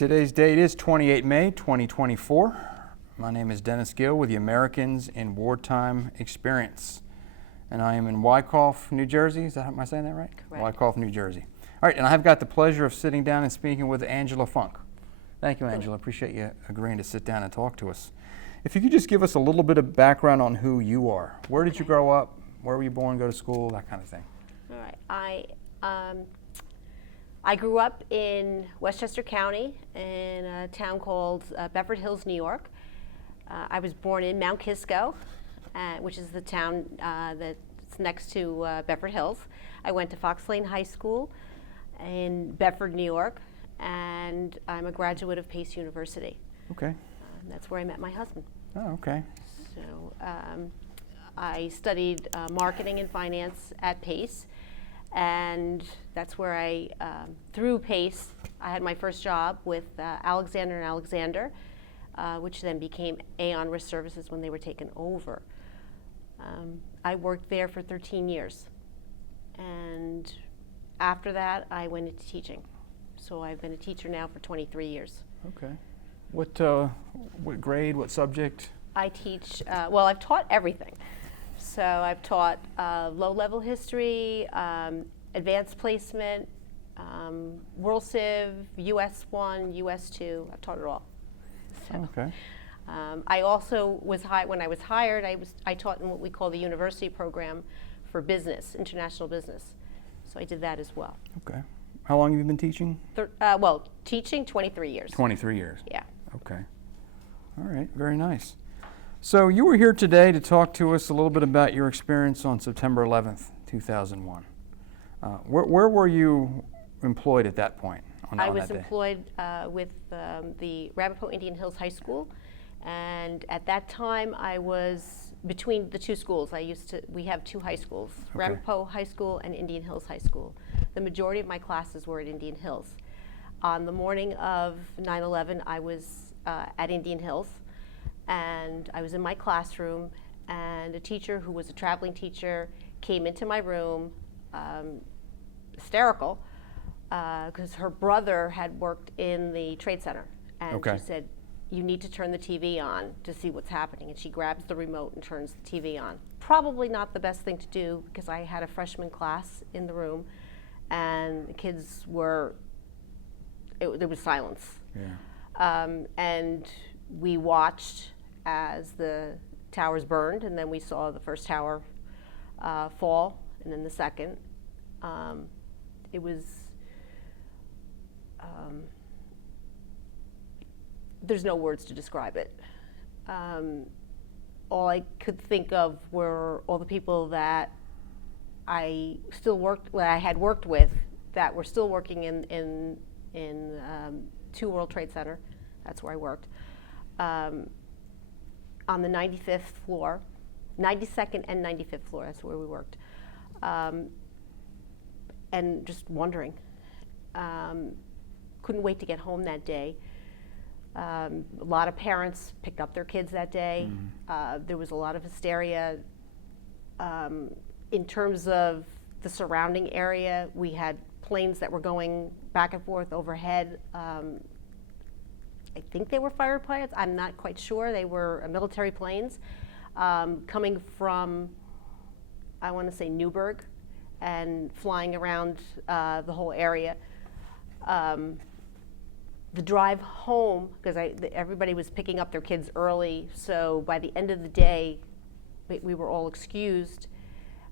Today's date is 28 May 2024. My name is Dennis Gill with the Americans in Wartime Experience. And I am in Wyckoff, New Jersey. Am I saying that right? Correct. Wyckoff, New Jersey. All right, and I've got the pleasure of sitting down and speaking with Angela Funk. Thank you, Angela. Appreciate you agreeing to sit down and talk to us. If you could just give us a little bit of background on who you are. Where did you grow up? Where were you born, go to school, that kind of thing? All right. I grew up in Westchester County in a town called Bedford Hills, New York. I was born in Mount Kisco, which is the town that's next to Bedford Hills. I went to Fox Lane High School in Bedford, New York, and I'm a graduate of Pace University. Okay. That's where I met my husband. Oh, okay. So I studied marketing and finance at Pace, and that's where through Pace, I had my first job with Alexander and Alexander, which then became Aon Risk Services when they were taken over. I worked there for 13 years, and after that, I went into teaching. So I've been a teacher now for 23 years. Okay. What grade, what subject? I teach, well, I've taught everything. So I've taught low-level history, advanced placement, World Civ, US 1, US 2. I've taught it all. So, Okay. I also was when I was hired, I taught in what we call the university program for business, international business. So I did that as well. Okay. How long have you been teaching? Well, teaching 23 years. 23 years. Yeah. Okay. All right. Very nice. So you were here today to talk to us a little bit about your experience on September 11th, 2001. Where were you employed at that point on that day? I was employed with the Ramapo Indian Hills High School, and at that time I was between the two schools. We have two high schools, Okay. Ramapo High School and Indian Hills High School. The majority of my classes were at Indian Hills. On the morning of 9/11, I was at Indian Hills, and I was in my classroom, and a teacher who was a traveling teacher came into my room, hysterical, because her brother had worked in the Trade Center, and Okay. she said, "You need to turn the TV on to see what's happening." And she grabs the remote and turns the TV on. Probably not the best thing to do, because I had a freshman class in the room, and the kids there was silence. Yeah. And we watched as the towers burned, and then we saw the first tower fall, and then the second. It was, there's no words to describe it. All I could think of were all the people that I had worked with that were still working in 2 World Trade Center. That's where I worked. On the 95th floor, 92nd and 95th floor, that's where we worked. And just wondering. Couldn't wait to get home that day. A lot of parents picked up their kids that day. There was a lot of hysteria. In terms of the surrounding area, we had planes that were going back and forth overhead. I think they were fighter pilots. I'm not quite sure. They were military planes coming from, I want to say, Newburgh, and flying around the whole area. The drive home, because everybody was picking up their kids early, so by the end of the day, we were all excused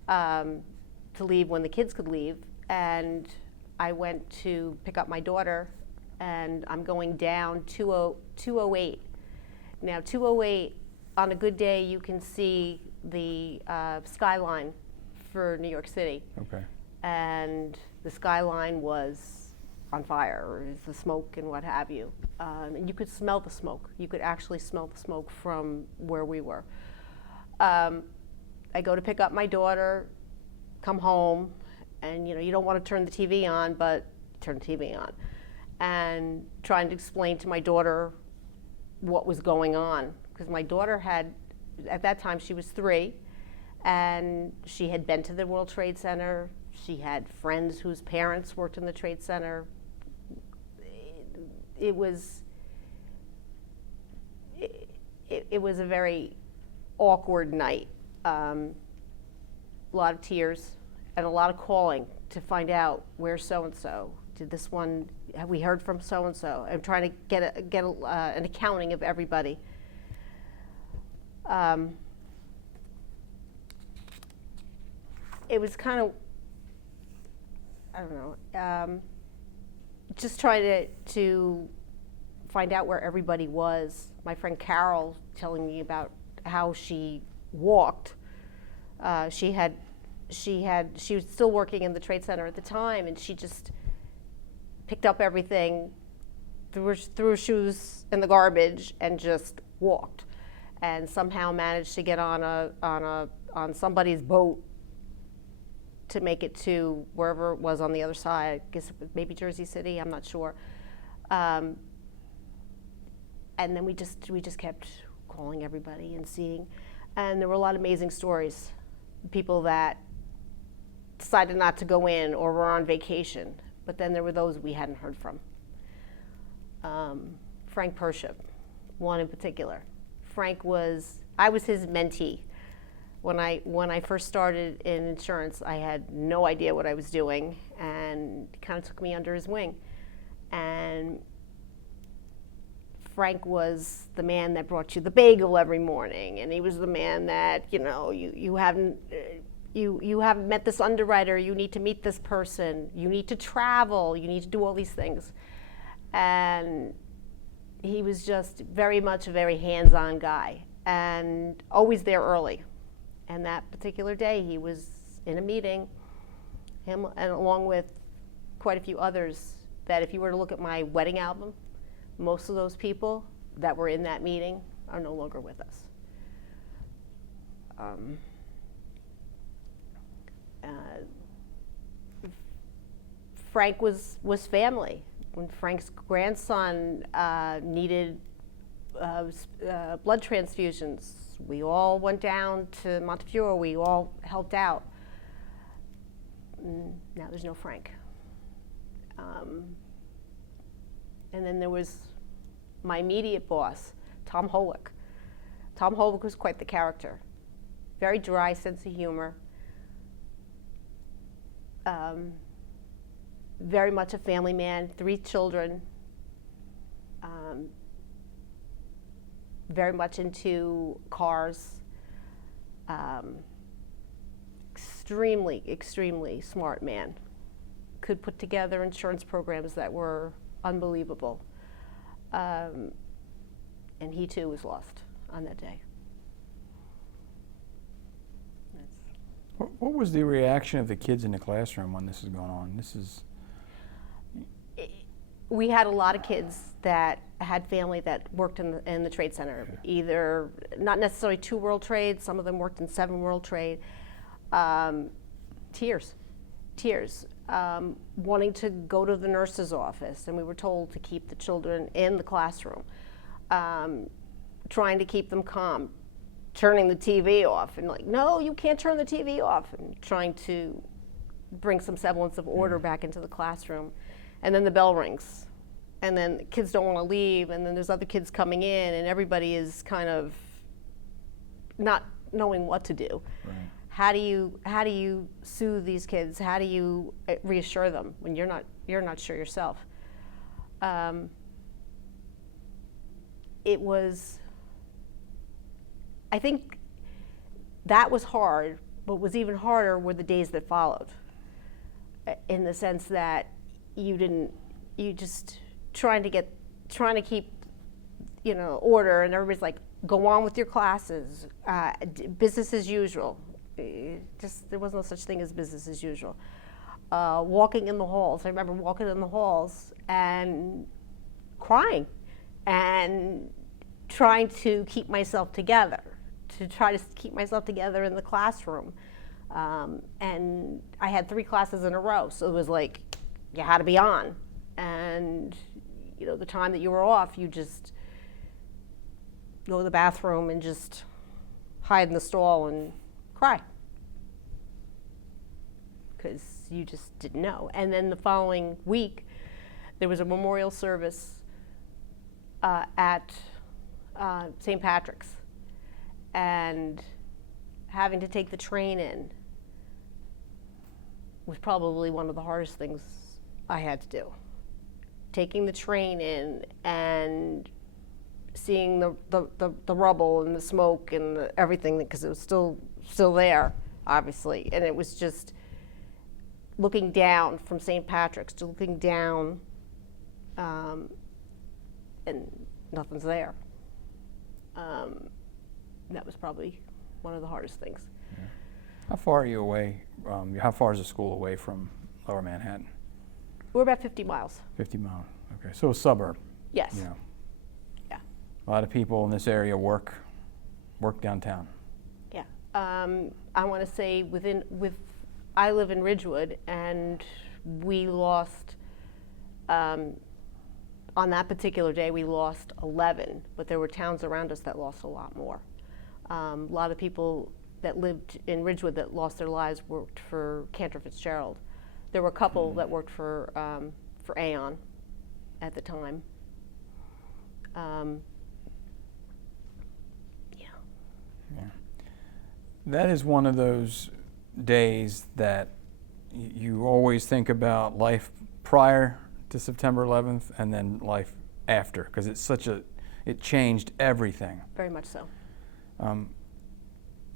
to leave when the kids could leave, and I went to pick up my daughter, and I'm going down 208. Now, 208, on a good day, you can see the skyline for New York City. Okay. And the skyline was on fire, or the smoke and what have you. And you could smell the smoke. You could actually smell the smoke from where we were. I go to pick up my daughter, come home, and you don't want to turn the TV on, but turn the TV on. And trying to explain to my daughter what was going on. Because my daughter at that time, she was 3, and she had been to the World Trade Center. She had friends whose parents worked in the Trade Center. it was it was a very awkward night. A lot of tears and a lot of calling to find out where's so-and-so. Did this one, have we heard from so-and-so? I'm trying to get an accounting of everybody. It was kind of, I don't know, just trying to find out where everybody was. My friend Carol telling me about how she walked. She was still working in the Trade Center at the time, and she just picked up everything, threw her shoes in the garbage, and just walked, and somehow managed to get on somebody's boat to make it to wherever it was on the other side. I guess maybe Jersey City. I'm not sure. And then we just kept calling everybody and seeing, and there were a lot of amazing stories. People that decided not to go in or were on vacation, but then there were those we hadn't heard from. Frank Pership, one in particular. I was his mentee. When I first started in insurance, I had no idea what I was doing, and he kind of took me under his wing. And Frank was the man that brought you the bagel every morning, and he was the man that, you haven't met this underwriter, you need to meet this person, you need to travel, you need to do all these things. And he was just very much a very hands-on guy, and always there early. And that particular day, he was in a meeting, him and along with quite a few others, that if you were to look at my wedding album, most of those people that were in that meeting are no longer with us. Frank was family. When Frank's grandson needed blood transfusions, we all went down to Montefiore. We all helped out. Now there's no Frank. And then there was my immediate boss, Tom Holick. Tom Holick was quite the character. Very dry sense of humor. Very much a family man, 3 children. Very much into cars. Extremely, extremely smart man. Could put together insurance programs that were unbelievable. And he too was lost on that day. What was the reaction of the kids in the classroom when this is going on? We had a lot of kids that had family that worked in the Trade Center, either not necessarily 2 World Trade, some of them worked in 7 World Trade. Tears, wanting to go to the nurse's office, and we were told to keep the children in the classroom, trying to keep them calm, turning the TV off, and like, no, you can't turn the TV off, and trying to bring some semblance of order back into the classroom. And then the bell rings, and then the kids don't want to leave, and then there's other kids coming in, and everybody is kind of not knowing what to do. Right. How do you soothe these kids? How do you reassure them when you're not sure yourself? It was, I think that was hard, but what was even harder were the days that followed, in the sense that you just trying to keep, order, and everybody's like, go on with your classes, business as usual. There was no such thing as business as usual. Walking in the halls, I remember walking in the halls and crying and trying to keep myself together, in the classroom. And I had 3 classes in a row, so it was like, you had to be on. And, the time that you were off, you just go to the bathroom and just hide in the stall and cry. Because you just didn't know. And then the following week, there was a memorial service at St. Patrick's, and having to take the train in was probably one of the hardest things I had to do. Taking the train in and seeing the rubble and the smoke and everything, because it was still there, obviously, and it was just looking down from St. Patrick's to looking down, and nothing's there. That was probably one of the hardest things. Yeah. How far are you away? How far is the school away from Lower Manhattan? We're about 50 miles. 50 miles. Okay, so a suburb. Yes. You know. Yeah. A lot of people in this area work downtown. Yeah. I want to say I live in Ridgewood, and we lost, on that particular day, we lost 11, but there were towns around us that lost a lot more. A lot of people that lived in Ridgewood that lost their lives worked for Cantor Fitzgerald. There were a couple that worked for Aon at the time. Yeah. That is one of those days that you always think about life prior to September 11th and then life after, because it changed everything. Very much so.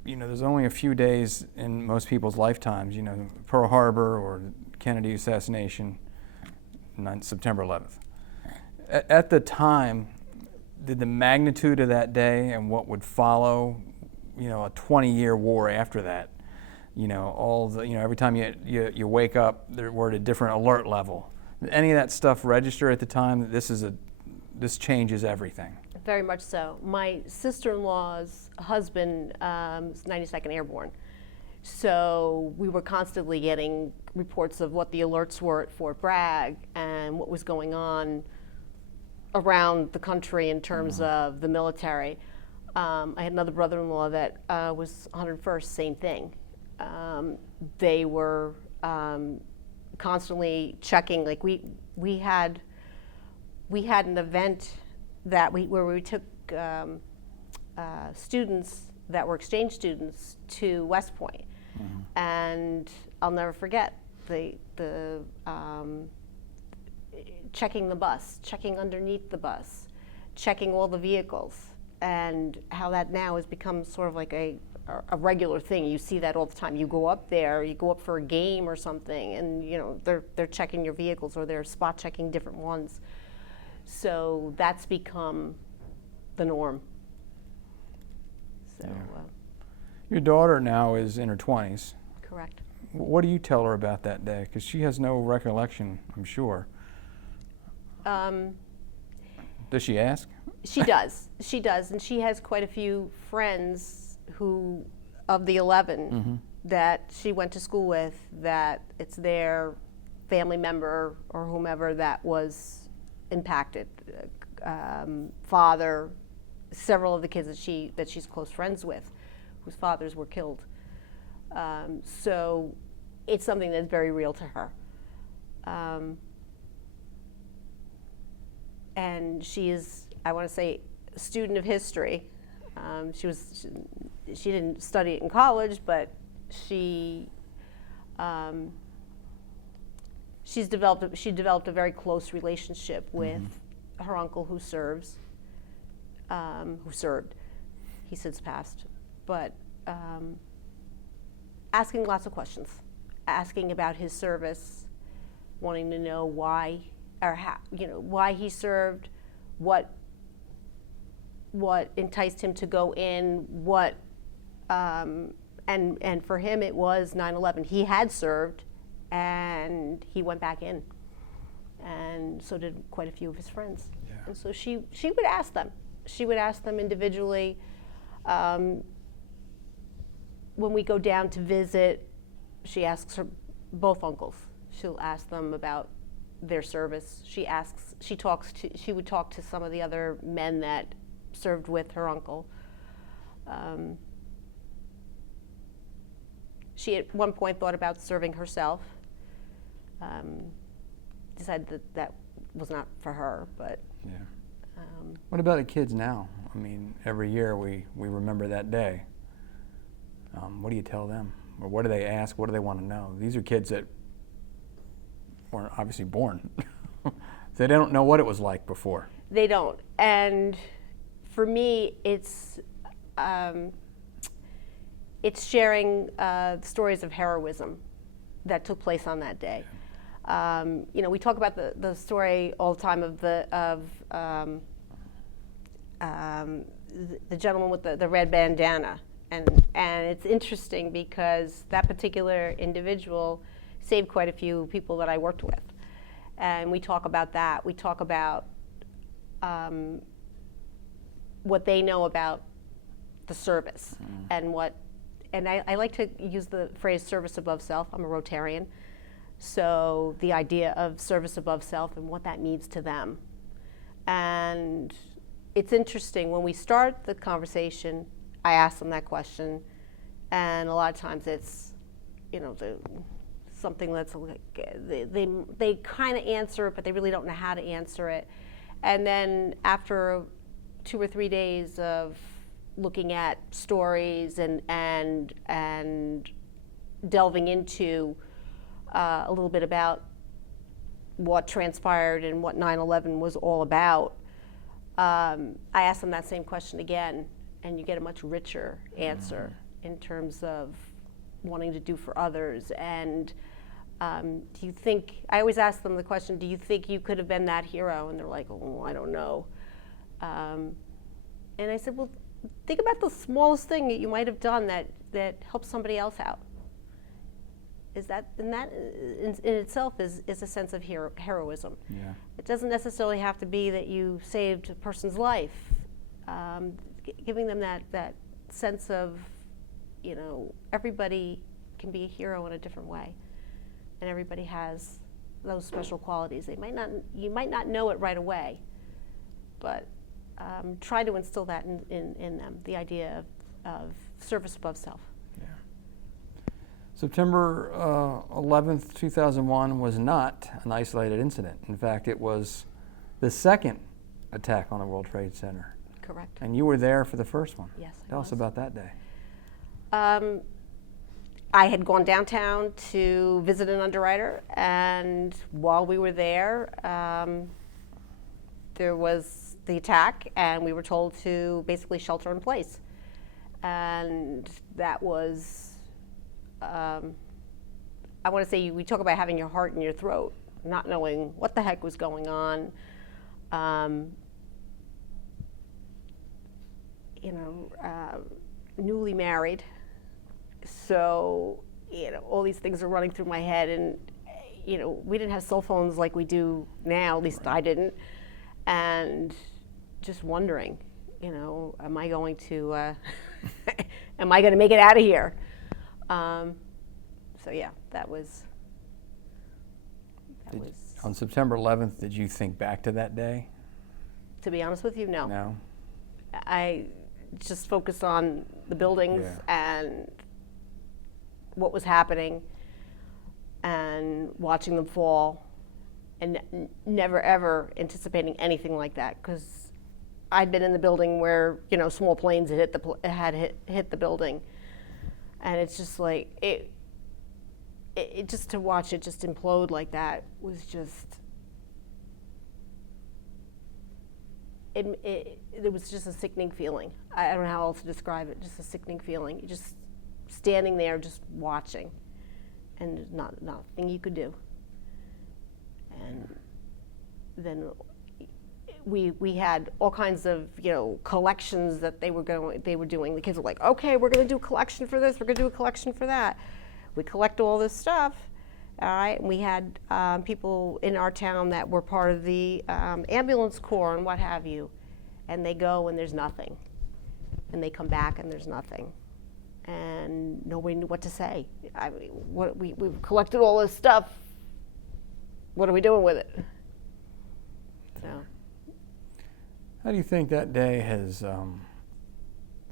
There's only a few days in most people's lifetimes, Pearl Harbor or Kennedy assassination, September 11th. At the time, did the magnitude of that day and what would follow, a 20-year war after that, every time you wake up, we're at a different alert level. Did any of that stuff register at the time that this changes everything? Very much so. My sister-in-law's husband is 92nd Airborne, so we were constantly getting reports of what the alerts were at Fort Bragg and what was going on around the country in terms of the military. I had another brother-in-law that was 101st, same thing. They were constantly checking. Like we had an event where we took students that were exchange students to West Point, and I'll never forget the checking the bus, checking underneath the bus, checking all the vehicles, and how that now has become sort of like a regular thing. You see that all the time. You go up there, you go up for a game or something, and they're checking your vehicles, or they're spot checking different ones. So that's become the norm. So, your daughter now is in her 20s. Correct. What do you tell her about that day? Because she has no recollection, I'm sure. Does she ask? She does. She does, and she has quite a few friends of the 11 that she went to school with, that it's their family member or whomever that was impacted. Father, several of the kids that she's close friends with, whose fathers were killed. So it's something that's very real to her. And she is, I want to say, a student of history. She didn't study it in college, but she developed a very close relationship with her uncle who served. He's since passed, but asking lots of questions, asking about his service, wanting to know why or how, why he served, what enticed him to go in, and for him it was 9/11. He had served, and he went back in, and so did quite a few of his friends. Yeah. And so she would ask them. She would ask them individually. When we go down to visit, she asks her both uncles. She'll ask them about their service. She would talk to some of the other men that served with her uncle. She at one point thought about serving herself. Decided that was not for her, but yeah. What about the kids now? I mean, every year we remember that day. What do you tell them? Or what do they ask? What do they want to know? These are kids that weren't obviously born. They don't know what it was like before. They don't. And for me, it's sharing stories of heroism that took place on that day. We talk about the story all the time of the gentleman with the red bandana, and it's interesting because that particular individual saved quite a few people that I worked with, and we talk about that. We talk about what they know about the service, and I like to use the phrase service above self. I'm a Rotarian. So the idea of service above self and what that means to them. And it's interesting, when we start the conversation, I ask them that question, and a lot of times it's, something that's like, they kind of answer it, but they really don't know how to answer it. And then after 2 or 3 days of looking at stories and delving into a little bit about what transpired and what 9/11 was all about, I asked them that same question again, and you get a much richer answer in terms of wanting to do for others. And do you think, I always ask them the question, do you think you could have been that hero? And they're like, oh, I don't know. And I said, well, think about the smallest thing that you might have done that helped somebody else out. That in itself is a sense of heroism. Yeah. It doesn't necessarily have to be that you saved a person's life. Giving them that sense of, everybody can be a hero in a different way, and everybody has those special qualities. You might not know it right away, but try to instill that in them. The idea of service above self. September 11th, 2001 was not an isolated incident. In fact, it was the second attack on the World Trade Center. Correct. And you were there for the first one. Yes, Tell us about that day. I had gone downtown to visit an underwriter, and while we were there, there was the attack, and we were told to basically shelter in place. And that was, I want to say, we talk about having your heart in your throat, not knowing what the heck was going on. Newly married, so all these things are running through my head, and we didn't have cell phones like we do now. At least I didn't, and just wondering, am I going to make it out of here? So yeah, that was. On September 11th, did you think back to that day? To be honest with you, no. No. I just focused on the buildings and what was happening, and watching them fall, and never ever anticipating anything like that, because I'd been in the building where small planes had hit the building. And it's just like, it just to watch it just implode like that was just, it was just a sickening feeling. I don't know how else to describe it, just a sickening feeling. You're just standing there, just watching, and there's nothing you could do. And then we had all kinds of collections that they were doing. The kids were like, okay, we're going to do a collection for this, we're going to do a collection for that. We collect all this stuff, all right. And we had people in our town that were part of the ambulance corps and what have you, and they go and there's nothing, and they come back and there's nothing, and nobody knew what to say. I mean, we've collected all this stuff. What are we doing with it? So. How do you think that day has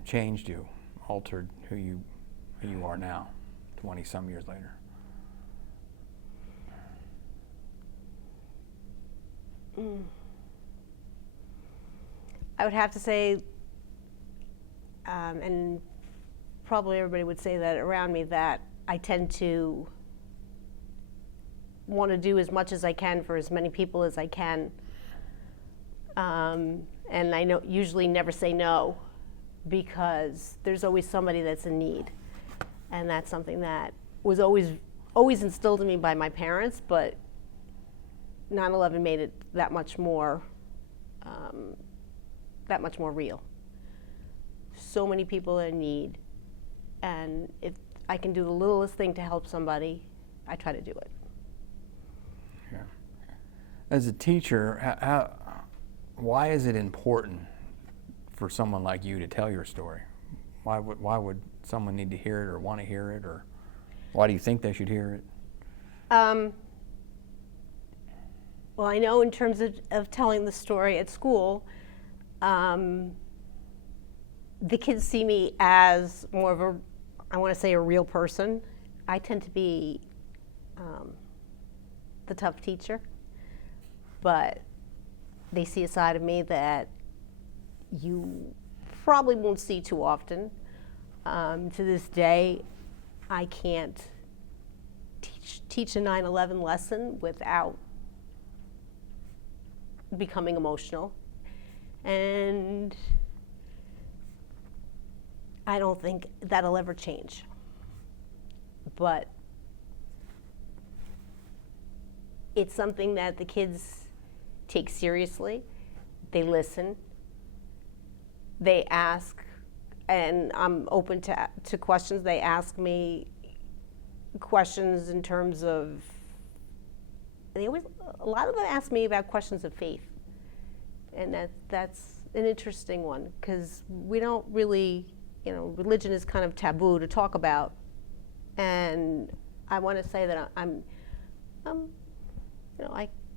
changed you, altered who you are now, 20-some years later? I would have to say, and probably everybody would say that around me, that I tend to want to do as much as I can for as many people as I can. And I usually never say no, because there's always somebody that's in need. And that's something that was always instilled in me by my parents, but 9/11 made it that much more real. So many people are in need, and if I can do the littlest thing to help somebody, I try to do it. Yeah. As a teacher, why is it important for someone like you to tell your story? Why would someone need to hear it or want to hear it, or why do you think they should hear it? Well, I know in terms of telling the story at school, the kids see me as more of I want to say a real person. I tend to be the tough teacher, but they see a side of me that you probably won't see too often. To this day, I can't teach a 9/11 lesson without becoming emotional, and I don't think that'll ever change. But it's something that the kids take seriously. They listen, they ask, and I'm open to questions. They ask me questions in terms of, a lot of them ask me about questions of faith. And that's an interesting one, because we don't really, religion is kind of taboo to talk about. And I want to say that I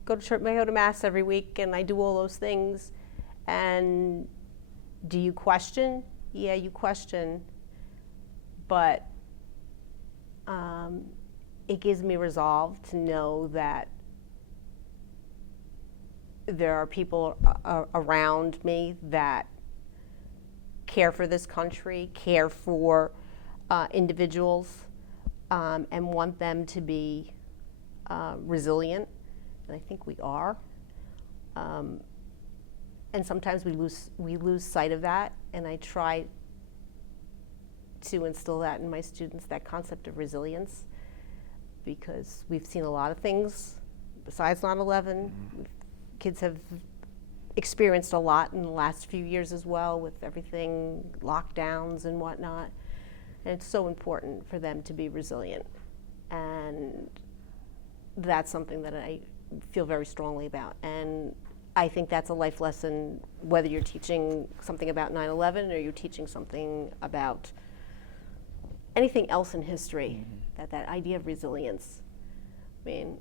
go to church, I go to mass every week, and I do all those things. And do you question? Yeah, you question. But it gives me resolve to know that there are people around me that care for this country, care for individuals, and want them to be resilient. And I think we are. And sometimes we lose sight of that, and I try to instill that in my students, that concept of resilience, because we've seen a lot of things besides 9/11. Kids have experienced a lot in the last few years as well, with everything, lockdowns and whatnot. And it's so important for them to be resilient. And that's something that I feel very strongly about. And I think that's a life lesson, whether you're teaching something about 9/11 or you're teaching something about anything else in history, that idea of resilience. I mean,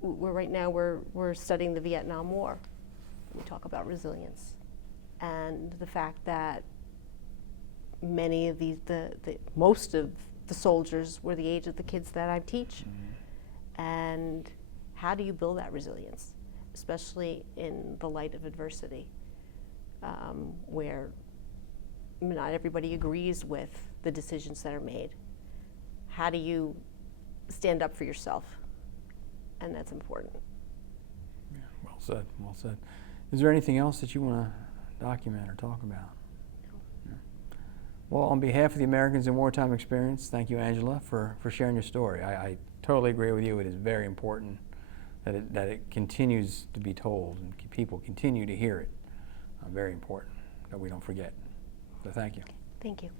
we're studying the Vietnam War. We talk about resilience, and the fact that many of most of the soldiers were the age of the kids that I teach. And how do you build that resilience, especially in the light of adversity, where not everybody agrees with the decisions that are made? How do you stand up for yourself? And that's important. Yeah, well said, well said. Is there anything else that you want to document or talk about? No. Yeah. Well, on behalf of the Americans in Wartime Experience, thank you, Angela, for sharing your story. I totally agree with you. It is very important that it continues to be told and people continue to hear it. Very important that we don't forget. So thank you. Thank you.